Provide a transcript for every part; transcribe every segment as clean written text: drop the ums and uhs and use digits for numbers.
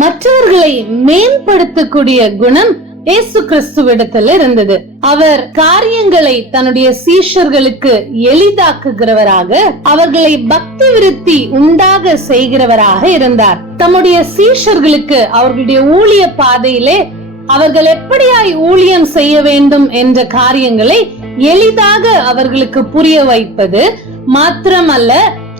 மற்றவர்களை மேம்படுத்தக்கூடிய குணம் இயேசு கிறிஸ்துவிடத்தில் இருந்தது. அவர் காரியங்களை தன்னுடைய சீஷர்களுக்கு எளிதாக்குகிறவராக, அவர்களை பக்தி விருத்தி உண்டாக செய்கிறவராக இருந்தார். தம்முடைய சீஷர்களுக்கு அவர்களுடைய ஊழிய பாதையிலே அவர்கள் எப்படியாய் ஊழியம் செய்ய வேண்டும் என்ற காரியங்களை எளிதாக அவர்களுக்கு புரிய வைப்பது மாத்திரமல்ல,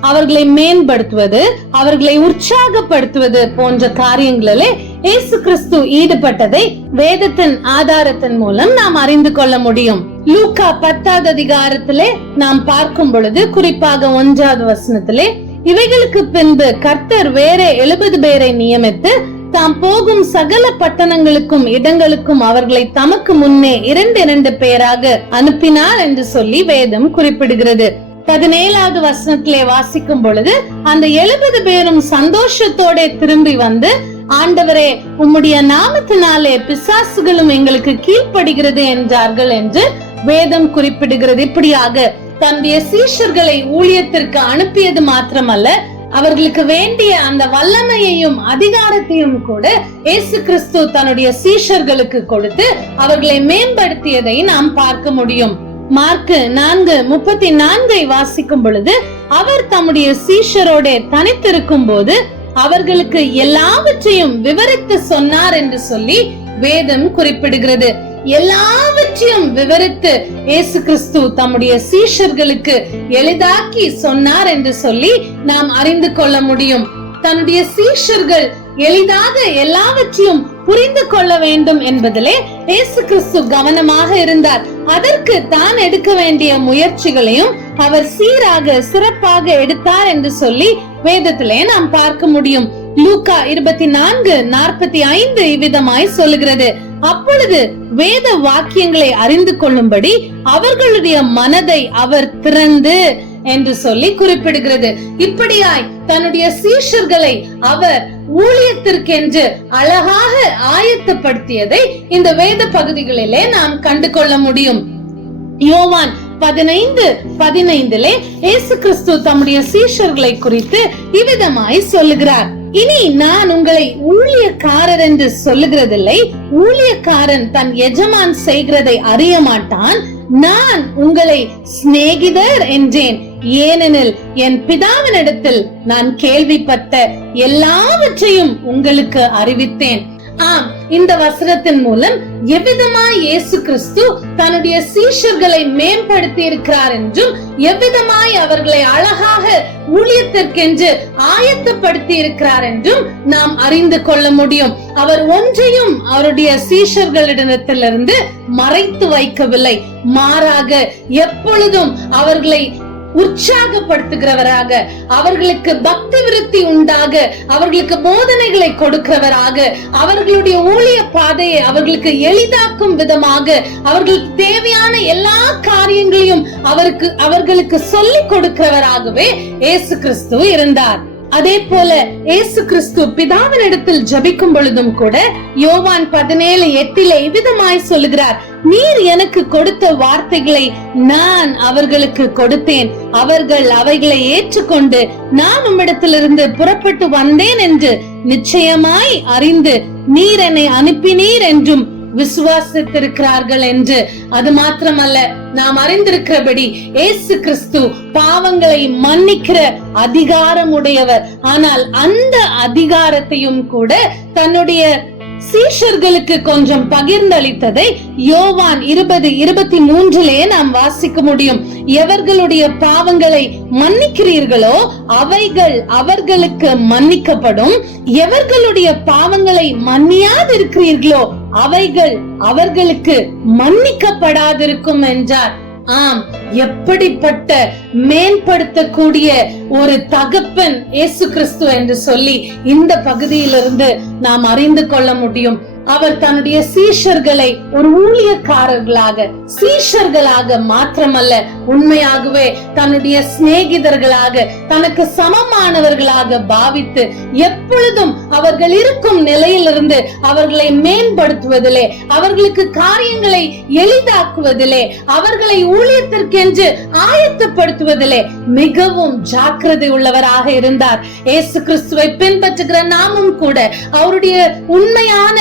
அவர்களை மேம்படுத்துவது, அவர்களை உற்சாகப்படுத்துவது போன்ற காரியங்களிலே இயேசு கிறிஸ்து ஈடுபட்டதை வேதத்தின் ஆதாரத்தின் மூலம் நாம் அறிந்து கொள்ள முடியும். லூக்கா 10வது அதிகாரத்திலே நாம் பார்க்கும் பொழுது, குறிப்பாக 1வது வசனத்திலே, இவைகளுக்கு பின்பு கர்த்தர் வேற 70 பேரை நியமித்து தாம் போகும் சகல பட்டணங்களுக்கும் இடங்களுக்கும் அவர்களை தமக்கு முன்னே 2 பேராக அனுப்பினார் என்று சொல்லி வேதம் குறிப்பிடுகிறது. 17வது வசனத்திலே வாசிக்கும் பொழுது, அந்த 70 பேரும் சந்தோஷத்தோட திரும்பி வந்து, ஆண்டவரே, உம்முடைய நாமத்தினாலே பிசாசுகளும் எங்களுக்கு கீழ்ப்படுகிறது என்றார்கள் என்று வேதம் குறிப்பிடுகிறது. இப்படியாக தன்னுடைய சீஷர்களை ஊழியத்திற்கு அனுப்பியது மாத்திரமல்ல, அவர்களுக்கு வேண்டிய அந்த வல்லமையையும் அதிகாரத்தையும் கூட இயேசு கிறிஸ்து தன்னுடைய சீஷர்களுக்கு கொடுத்து அவர்களை மேம்படுத்தியதை நாம் பார்க்க முடியும். மார்க்கு 4:34 வாசிக்கும் பொழுது, அவர் தம்முடைய சீஷரோட தனித்திருக்கும் போது அவர்களுக்கு எல்லாவற்றையும் விவரித்து சொன்னார் என்று சொல்லி வேதம் குறிப்பிடுகிறது. எல்லாவற்றையும் விவரித்து இயேசு கிறிஸ்து தம்முடைய சீஷர்களுக்கு எளிதாக்கி சொன்னார் என்று சொல்லி நாம் அறிந்து கொள்ள முடியும். தன்னுடைய சீஷர்கள் எளிதாக எல்லாவற்றையும் புரிந்து கொள்ள வேண்டும் என்பதிலே இயேசு கிறிஸ்து கவனமாக இருந்தார். அதற்கு தான் எடுக்க வேண்டிய முயற்சிகளையும் அவர் சீராக சிறப்பாக எடுத்தார் என்று சொல்லி வேதத்திலே நாம் பார்க்க முடியும். லூக்கா 24:45 இவ்விதமாய் சொல்லுகிறது, அப்பொழுது வேத வாக்கியங்களை அறிந்து கொள்ளும்படி அவர்களுடைய மனதை அவர் திறந்து என்று சொல்லி குறிப்பிடுகிறது. இப்படியாய் தன்னுடைய சீஷர்களை அவர் ஊழியத்திற்கென்று அழகாக ஆயத்தப்படுத்தியதை இந்த வேத பகுதிகளிலே நாம் கண்டு கொள்ள முடியும். யோவான் 15:15 இயேசு கிறிஸ்து தம்முடைய சீஷர்களை குறித்து இவ்விதமாய் சொல்லுகிறார், இனி நான் உங்களை ஊழியக்காரர் என்று சொல்லுகிறதில்லை, ஊழியக்காரன் தன் எஜமான் செய்கிறதை அறிய மாட்டான், நான் உங்களை சிநேகிதர் என்றேன், ஏனெனில் என் பிதாவினிடத்தில் நான் கேள்விப்பட்ட எல்லாவற்றையும் உங்களுக்கு அறிவித்தேன். ஆம், இந்த வசனத்தின் மூலம் எவ்விதமாய் இயேசு கிறிஸ்து தன்னுடைய சீஷர்களை மேம்படுத்தி இருக்கிறார் என்றும், எவ்விதமாய் அவர்களை அழகாக ஊழியத்திற்கென்று ஆயத்தப்படுத்தி இருக்கிறார் என்றும் நாம் அறிந்து கொள்ள முடியும். அவர் ஒன்றையும் அவருடைய சீஷர்களிடத்திலிருந்து மறைத்து வைக்கவில்லை, மாறாக எப்பொழுதும் அவர்களை உற்சாகப்படுத்துகிறவராக, அவர்களுக்கு பக்தி விருத்தி உண்டாக, அவர்களுக்கு போதனைகளை கொடுக்கிறவராக, அவர்களுடைய ஊழிய பாதையை அவர்களுக்கு எளிதாக்கும் விதமாக, அவர்களுக்கு தேவையான எல்லா காரியங்களையும் அவர்களுக்கு சொல்லிக் கொடுக்கிறவராகவே இயேசு கிறிஸ்து இருந்தார். அதே போல இயேசு கிறிஸ்து பிதாவினிடத்தில் ஜெபிக்கும் பொழுதும் கூட யோவான் 17:8 இவ்விதமாய் சொல்லுகிறார், நீர் எனக்கு கொடுத்த வார்த்தைகளை நான் அவர்களுக்கு கொடுத்தேன், அவர்கள் அவைகளை ஏற்றுக்கொண்டு நான் உம்மிடத்திலிருந்து புறப்பட்டு வந்தேன் என்று நிச்சயமாய் அறிந்து நீர் என்னை அனுப்பினீர் என்றும் விசுவாசித்திருக்கிறார்கள் என்று. அது மாத்திரமல்ல, நாம் அறிந்திருக்கிறபடி இயேசு கிறிஸ்து பாவங்களை மன்னிக்கிற அதிகாரம் உடையவர். ஆனால் அந்த அதிகாரத்தையும் கூட தன்னுடைய சீஷர்களுக்கு கொஞ்சம் பகிர்ந்தளித்ததை யோவான் 20:23 நாம் வாசிக்க முடியும். எவர்களுடைய பாவங்களை மன்னிக்கிறீர்களோ அவைகள் அவர்களுக்கு மன்னிக்கப்படும், எவர்களுடைய பாவங்களை மன்னியாதிருக்கிறீர்களோ அவைகள் அவர்களுக்கு மன்னிக்கப்படாதிருக்கும் என்றார். ஆம், எப்படிப்பட்ட மேம்படுத்தக்கூடிய ஒரு தகப்பன் இயேசு கிறிஸ்து என்று சொல்லி இந்த பகுதியிலிருந்து நாம் அறிந்து கொள்ள முடியும். அவர் தன்னுடைய சீஷர்களை ஒரு ஊழியக்காரர்களாக, சீஷர்களாக மாத்திரமல்ல, உண்மையாகவே தன்னுடைய சிநேகிதர்களாக, தனக்கு சமமானவர்களாக பாவித்து எப்பொழுதும் அவர்கள் இருக்கும் நிலையிலிருந்து அவர்களை மேம்படுத்துவதிலே, அவர்களுக்கு காரியங்களை எளிதாக்குவதிலே, அவர்களை ஊழியத்திற்கென்று ஆயத்தப்படுத்துவதிலே மிகவும் ஜாக்கிரதை உள்ளவராக இருந்தார். இயேசு கிறிஸ்துவை பின்பற்றுகிற நாமும் கூட அவருடைய உண்மையான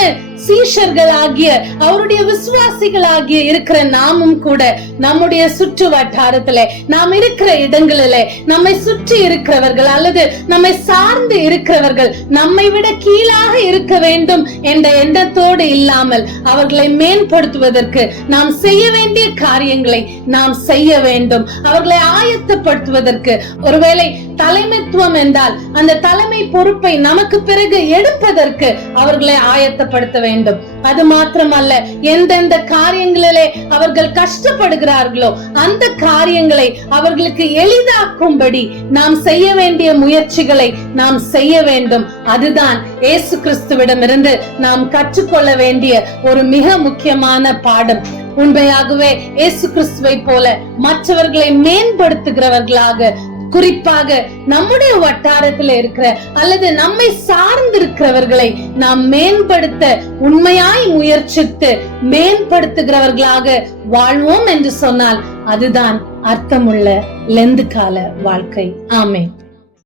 சீஷர்களாகிய, அவருடைய விசுவாசிகளாகிய இருக்கிற நாமும் கூட நம்முடைய சுற்று வட்டாரத்திலே, நாம் இருக்கிற இடங்களிலே, நம்மை சுற்றி இருக்கிறவர்கள் அல்லது நம்மை சார்ந்து இருக்கிறவர்கள் நம்மை விட கீழாக இருக்க வேண்டும் என்ற எண்ணத்தோடு இல்லாமல் அவர்களை மேம்படுத்துவதற்கு நாம் செய்ய வேண்டிய காரியங்களை நாம் செய்ய வேண்டும். அவர்களை ஆயத்தப்படுத்துவதற்கு, ஒருவேளை தலைமைத்துவம் என்றால் அந்த தலைமை பொறுப்பை நமக்கு பிறகு எடுப்பதற்கு அவர்களை ஆயத்தப்படுத்த வேண்டும். அது மாத்திரமல்ல, எந்தெந்த காரியங்களிலே அவர்கள் கஷ்டப்படுகிறார்களோ அந்த காரியங்களை அவர்களுக்கு எளிதாக்கும்படி நாம் செய்ய வேண்டிய முயற்சிகளை நாம் செய்ய வேண்டும். அதுதான் இயேசு கிறிஸ்துவிடமிருந்து நாம் கற்றுக்கொள்ள வேண்டிய ஒரு மிக முக்கியமான பாடம். உண்மையாகவே இயேசு கிறிஸ்துவை போல மற்றவர்களை மேம்படுத்துகிறவர்களாக, குறிப்பாக நம்முடைய வட்டாரத்தில் இருக்கிற அல்லது நம்மை சார்ந்திருக்கிறவர்களை நாம் மேம்படுத்த உண்மையாய் முயற்சித்து மேம்படுத்துகிறவர்களாக வாழ்வோம் என்று சொன்னால் அதுதான் அர்த்தமுள்ள லெந்து கால வாழ்க்கை. ஆமென்.